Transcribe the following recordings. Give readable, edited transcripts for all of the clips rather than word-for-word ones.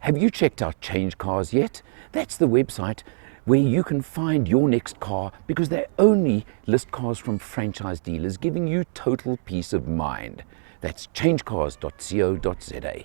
Have you checked out Change Cars yet? That's the website where you can find your next car because they only list cars from franchise dealers, giving you total peace of mind. That's changecars.co.za.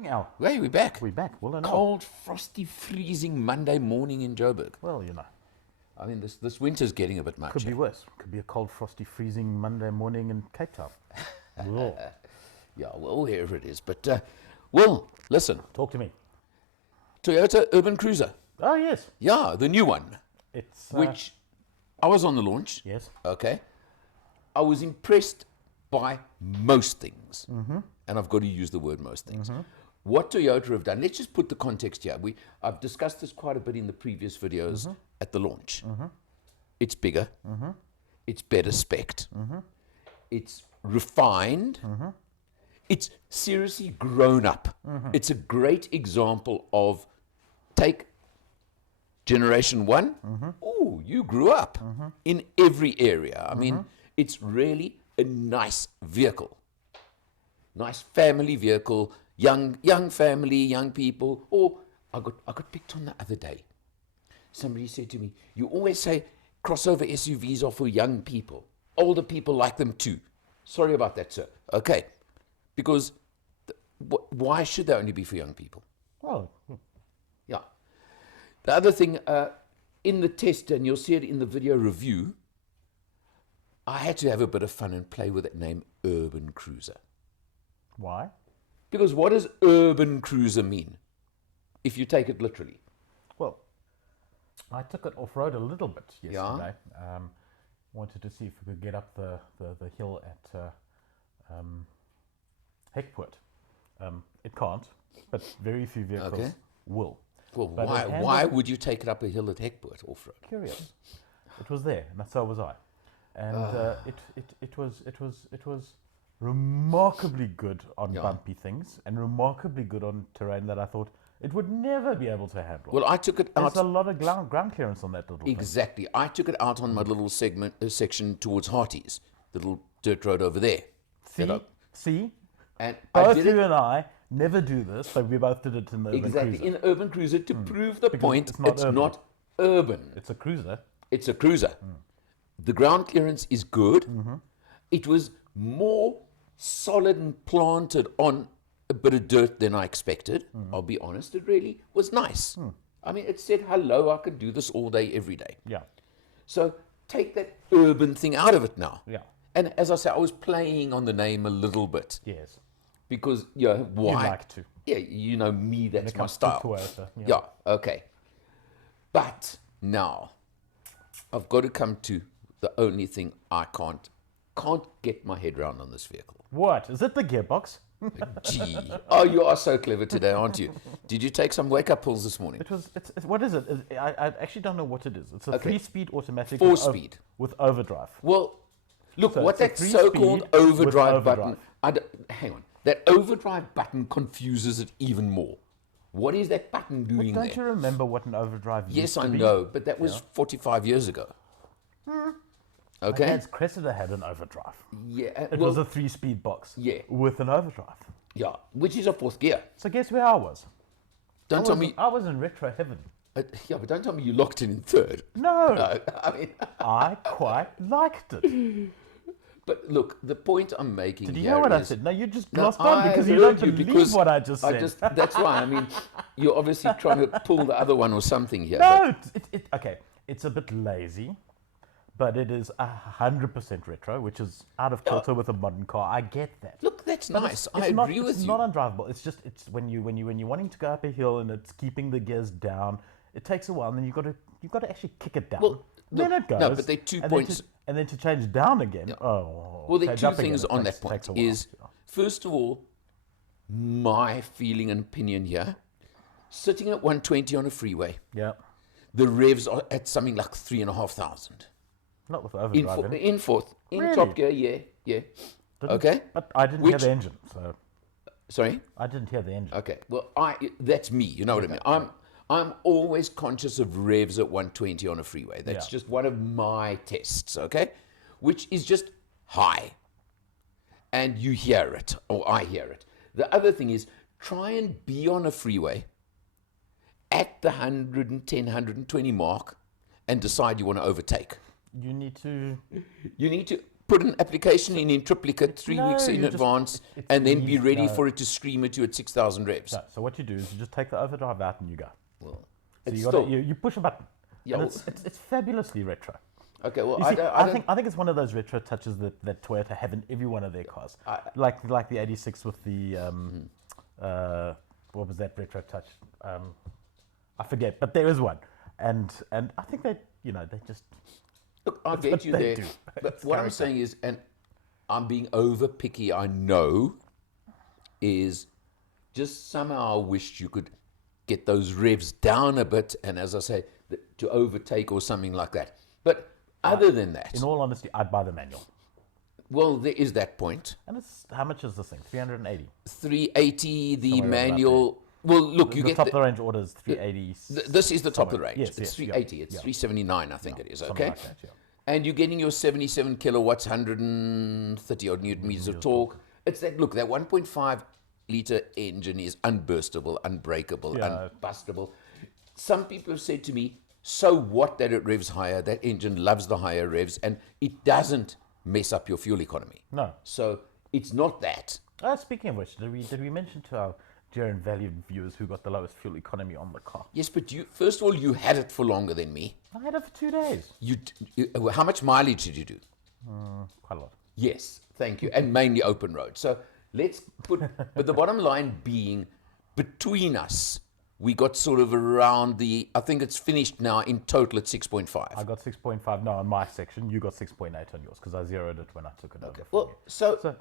Now, Hey, we're back. we're back. Well, I know. Cold, frosty, freezing Monday morning in Joburg. Well, you know, I mean, this winter's getting a bit much. could be worse. Could be a cold, frosty, freezing Monday morning in Cape Town. Whoa. Yeah, well, wherever it is. But, well, listen, Talk to me. Toyota Urban Cruiser. Oh, yes. Yeah, the new one, It's which I was on the launch. yes. Okay. I was impressed by most things. And I've got to use the word most things. What Toyota have done, let's just put the context here. I've discussed this quite a bit in the previous videos at the launch. It's bigger. It's better spec'd. It's refined. It's seriously grown up. It's a great example of take Generation 1. Oh, you grew up in every area. I mean, it's really a nice vehicle. Nice family vehicle, young family, young people. Or I got picked on the other day. Somebody said to me, you always say crossover SUVs are for young people. Older people like them too. Sorry about that, sir. Okay. Because why should they only be for young people? Well, Yeah. The other thing, in the test, and you'll see it in the video review, I had to have a bit of fun and play with that name, Urban Cruiser. why? Because what does Urban Cruiser mean, if you take it literally? Well, I took it off-road a little bit yesterday. Wanted to see if we could get up the hill at Hekpoort. It can't, but very few vehicles Okay. will. Well, But why, it handled- why would you take it up a hill at Hekpoort off-road? Curious. It was there, and so was I. And it was remarkably good on Yeah. bumpy things, and remarkably good on terrain that I thought it would never be able to handle. Well, I took it out. There's a lot of ground clearance on that little thing. Exactly. I took it out on my little section towards Harties, the little dirt road over there. See, And I both did you it and I never do this, but we both did it in the Urban exactly Cruiser. in Urban Cruiser to prove the point it's not urban. not urban. It's a cruiser. It's a cruiser. The ground clearance is good. It was more solid and planted on a bit of dirt than I expected. I'll be honest, it really was nice. I mean, it said, hello, I could do this all day, every day. Yeah, So take that urban thing out of it now. yeah, And as I said, I was playing on the name a little bit yes. because, why? You like to. Yeah, you know me, that's it my comes to style. Toyota, yeah. Yeah, okay. But now, I've got to come to the only thing I can't get my head around on this vehicle. What? Is it the gearbox? Gee. Oh, you are so clever today, aren't you? Did you take some wake-up pills this morning? It's what is it? I actually don't know what it is. It's a Okay. 3-speed automatic. Four-speed. With overdrive. Well, look, So what it's a that 3-speed so-called with overdrive button... overdrive. hang on. That overdrive button confuses it even more. What is that button doing Don't there? you remember what an overdrive Yes, used to I be? know, but that was 45 years ago. My Okay? dad's Cressida had an overdrive. Yeah, It was a 3-speed box. Yeah. With an overdrive. yeah, which is a fourth gear. So guess where I was? Don't tell me... I was in retro heaven. yeah, but don't tell me you locked it in third. No, No, I mean... I quite liked it. But look, the point I'm making Did you here hear what I is- said? No, you just No, glossed on I because you heard don't believe because what I just said. That's why. I mean, you're obviously trying to pull the other one or something here. No, okay. It's a bit lazy, but it is 100% retro, which is out of kilter with a modern car. I get that. Look, that's But nice. it's I not, agree with it's you. not undrivable. It's just when you're wanting to go up a hill and it's keeping the gears down. It takes a while, and then you've got to actually kick it down. Well, then look, it goes. no, but they're 2 and points. and then to change down again. Oh, Well, there are change two up again, things it on takes- that point. takes a while. Is first of all, my feeling and opinion here, sitting at 120 on a freeway, Yeah, the revs are at something like 3,500. not with In overdrive. fourth, in Really? top gear, yeah. Didn't- Okay. But I didn't hear Which- the engine, so Sorry. I didn't hear the engine. Okay. Well, that's me. You know what I mean. I'm always conscious of revs at 120 on a freeway. That's Yeah. just one of my tests. Okay, which is just high, and you hear it, or I hear it. The other thing is try and be on a freeway at the 110, 120 mark and decide you want to overtake. You need to. You need to put an application in triplicate 3 No, weeks in you just- advance it's and then be easy. ready No. for it to scream at you at 6,000 revs. No, so what you do is you just take the overdrive out and you go. Well, So it's you, gotta, still, you push a button. Yeah, And well- it's fabulously retro. okay, well, You I see, don't, I think it's one of those retro touches that Toyota have in every one of their cars. Like the 86 with the what was that retro touch? I forget, but there is one, and I think they just look, I what get you they there. do. But It's what I'm character. saying is, and I'm being over picky, I know, is just somehow I wished you could get those revs down a bit, and as I say, to overtake or something like that. But other than that, in all honesty, I'd buy the manual. well, there is that point. And it's how much is this thing? 380. 380, the Somewhere around about manual. Well, look, you The get top of the range order is 380. this is the top of the range. Yes, It's yes, 380. yeah, It's yeah. 379, I think it is. Something Okay, like that, yeah. and you're getting your 77 kilowatts, 130 odd newton meters of torque. It's that look. That 1.5 liter engine is unburstable, unbreakable, Yeah. unbustable. Some people have said to me, "So what that it revs higher? That engine loves the higher revs, and it doesn't mess up your fuel economy." No. So it's not that. Speaking of which, did we mention to our dear and valued viewers who got the lowest fuel economy on the car? Yes, but you first of all you had it for longer than me. I had it for 2 days. How much mileage did you do? Quite a lot. Yes, thank you, and mainly open road. So let's put, but the bottom line being, between us, we got sort of around the. I think it's finished now in total at 6.5. I got 6.5 now on my section. You got 6.8 on yours because I zeroed it when I took it over. from Well, you. so So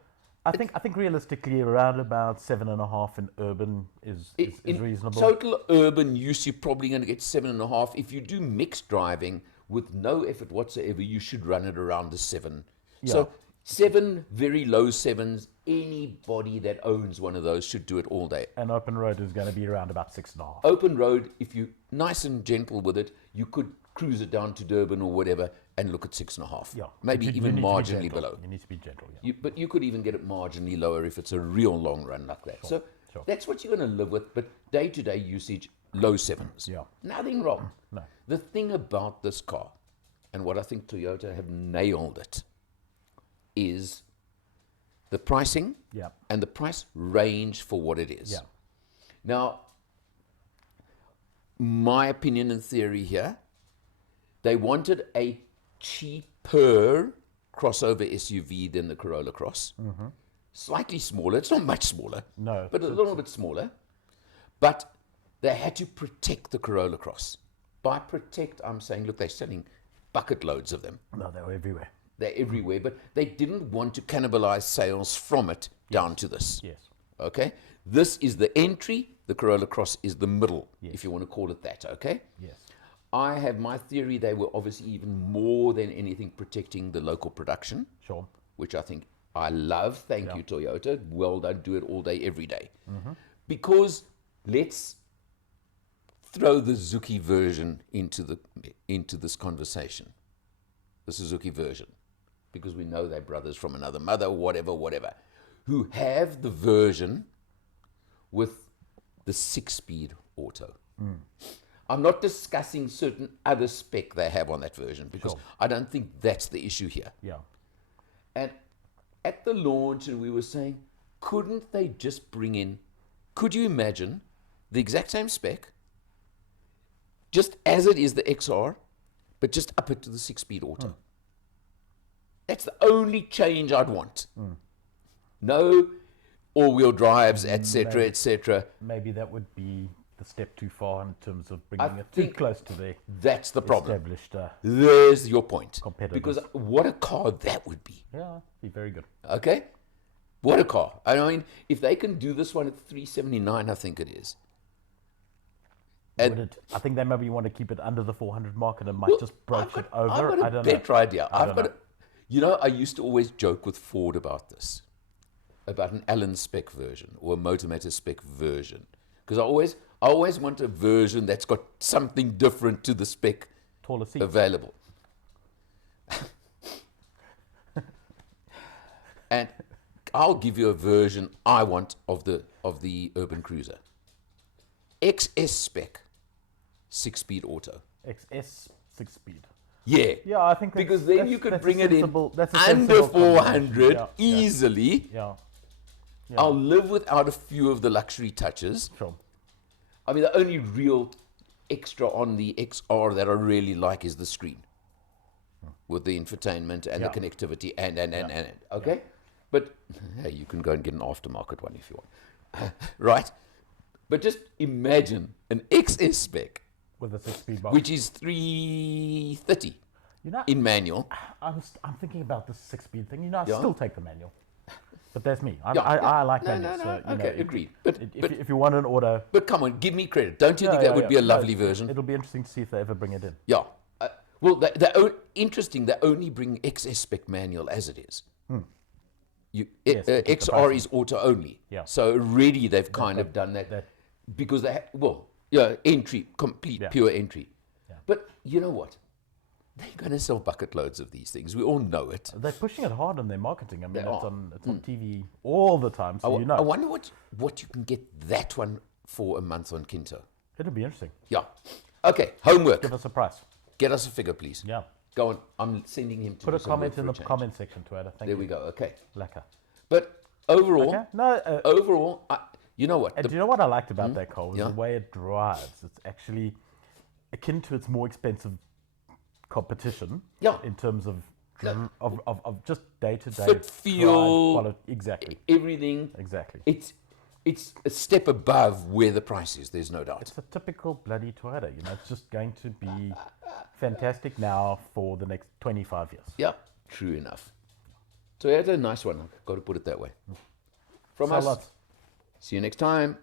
I think realistically around about 7.5 in urban is in reasonable. total urban use, you're probably going to get 7.5. If you do mixed driving with no effort whatsoever, you should run it around the 7. Yeah. So 7, very low 7s. Anybody that owns one of those should do it all day. And open road is going to be around about 6.5. Open road, if you nice and gentle with it, you could cruise it down to Durban or whatever and look at 6.5. Yeah, Maybe but you even need to be marginally gentle. below. You need to be gentle. Yeah. But you could even get it marginally lower if it's a real long run like that. So sure. that's what you're going to live with. But day-to-day usage, low 7s. Yeah. Nothing wrong. No. The thing about this car, and what I think Toyota have nailed it, is the pricing Yeah. and the price range for what it is. Yeah. Now, my opinion and theory here, they wanted a cheaper crossover SUV than the Corolla Cross. Slightly smaller. It's not much smaller. No, But a little bit smaller. But they had to protect the Corolla Cross. By protect, I'm saying, look, they're selling bucket loads of them. No, they were everywhere. They're everywhere. But they didn't want to cannibalize sales from it down to this. Yes. Okay? This is the entry. The Corolla Cross is the middle, if you want to call it that. Okay? Yes. I have my theory they were obviously even more than anything protecting the local production, Sure. which I think I love. Thank Yeah. you, Toyota. Well done. Do it all day, every day. Because let's throw the Zuki version into this conversation. The Suzuki version. Because we know they're brothers from another mother, whatever, who have the version with the 6-speed auto. I'm not discussing certain other spec they have on that version because Sure. I don't think that's the issue here. Yeah. And at the launch, and we were saying, couldn't they just bring in, could you imagine the exact same spec, just as it is the XR, but just up it to the 6-speed auto? That's the only change I'd want. No all-wheel drives, etc., etc. Maybe that would be the step too far in terms of bringing it too think close to the That's the problem. established. There's your point. Competitors. Because what a car that would be. Yeah, be very good. Okay? What a car. I mean, if they can do this one at 379, I think it is. And- Would it, I think they maybe want to keep it under the 400 mark and it might Well, just broach I've it got- over. I've got a I don't know. better idea. I I've don't got know. you know, I used to always joke with Ford about this, about an Allen spec version or a Motomator spec version. Because I always want a version that's got something different to the spec Taller seats. I'll give you a version I want of the Urban Cruiser. XS spec, 6-speed auto. XS 6-speed. Yeah. Yeah, I think Because then you could that's a bring it in sensible- that's a under sensible combination. 400 Yeah, easily. Yeah, I'll live without a few of the luxury touches. sure. I mean, the only real extra on the XR that I really like is the screen with the infotainment and Yeah. the connectivity and. Okay? But hey, you can go and get an aftermarket one if you want. Right? But just imagine an XS spec, With a 6-speed box. which is 330 You know, in manual. I'm thinking about this 6-speed thing. You know, I Yeah. still take the manual. But that's me. Yeah, I like no, manuals. no, So, you okay, know, agreed. But if you want an auto, but come on, give me credit. Don't you think that would be a lovely version? It'll be interesting to see if they ever bring it in. Yeah. Well, interesting. They only bring XS spec manual as it is. Yes, to keep the XR pricing. is auto only. Yeah. So already they've kind of done that, because they entry, complete Yeah. pure entry. Yeah. But you know what? They're going to sell bucket loads of these things. We all know it. They're pushing it hard on their marketing. I mean, They it's are. on TV all the time, so you know. I wonder what you can get that one for a month on Kinto. It'll be interesting. Yeah. Okay. Homework. Give us a price. Get us a figure, please. Yeah. Go on. I'm sending him to Put do a some comment work in for the a change. comment section, Twitter. Thank There you. we go. Okay. Lekker. But overall, Okay. No, overall, you know what? and do you know what I liked about that car was Yeah. the way it drives. It's actually akin to its more expensive competition. Yeah. In terms of of just day to day Fit, feel, Exactly. everything. Exactly. It's a step above where the price is. There's no doubt. It's a typical bloody Toyota. You know, it's just going to be fantastic now for the next 25 years. Yeah, true enough. Toyota, nice one. I've got to put it that way. From So us. lots. See you next time.